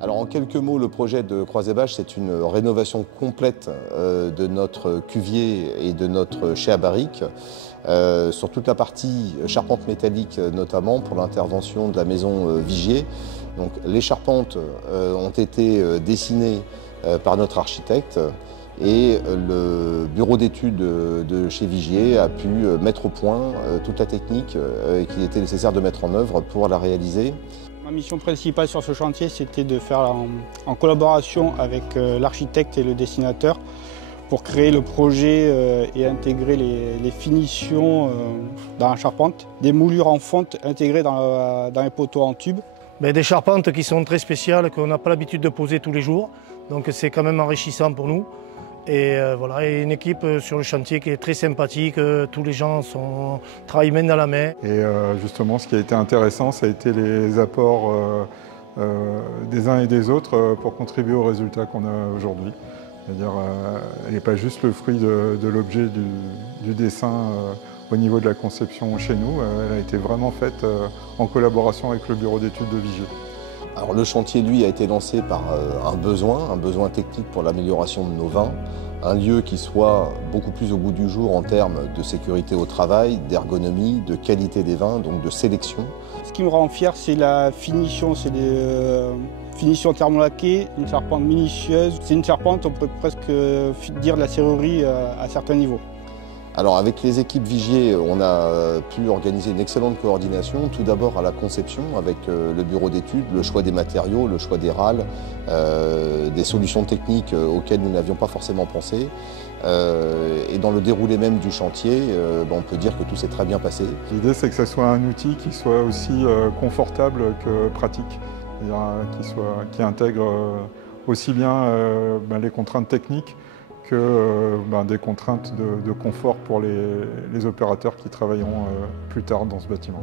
Alors en quelques mots, le projet de Croisé-Bâche, c'est une rénovation complète de notre cuvier et de notre chai à barrique, sur toute la partie charpente métallique notamment pour l'intervention de la maison Vigier. Donc les charpentes ont été dessinées par notre architecte et le bureau d'études de chez Vigier a pu mettre au point toute la technique qu'il était nécessaire de mettre en œuvre pour la réaliser. Ma mission principale sur ce chantier, c'était de faire en collaboration avec l'architecte et le dessinateur pour créer le projet et intégrer les finitions dans la charpente, des moulures en fonte intégrées dans les poteaux en tube. Des charpentes qui sont très spéciales, qu'on n'a pas l'habitude de poser tous les jours, donc c'est quand même enrichissant pour nous. Et voilà, et une équipe sur le chantier qui est très sympathique, tous les gens travaillent main dans la main. Et justement, ce qui a été intéressant, ça a été les apports des uns et des autres pour contribuer au résultat qu'on a aujourd'hui. C'est-à-dire, elle n'est pas juste le fruit de l'objet du dessin au niveau de la conception chez nous, elle a été vraiment faite en collaboration avec le bureau d'études de Vigier. Alors le chantier, lui, a été lancé par un besoin technique pour l'amélioration de nos vins, un lieu qui soit beaucoup plus au goût du jour en termes de sécurité au travail, d'ergonomie, de qualité des vins, donc de sélection. Ce qui me rend fier, c'est la finition, c'est des finitions thermolaquées, une charpente minutieuse. C'est une charpente, on peut presque dire de la serrurerie à certains niveaux. Alors avec les équipes Vigier, on a pu organiser une excellente coordination, tout d'abord à la conception avec le bureau d'études, le choix des matériaux, le choix des râles, des solutions techniques auxquelles nous n'avions pas forcément pensé. Et dans le déroulé même du chantier, on peut dire que tout s'est très bien passé. L'idée, c'est que ce soit un outil qui soit aussi confortable que pratique, qui intègre aussi bien les contraintes techniques que des contraintes de confort pour les opérateurs qui travailleront plus tard dans ce bâtiment.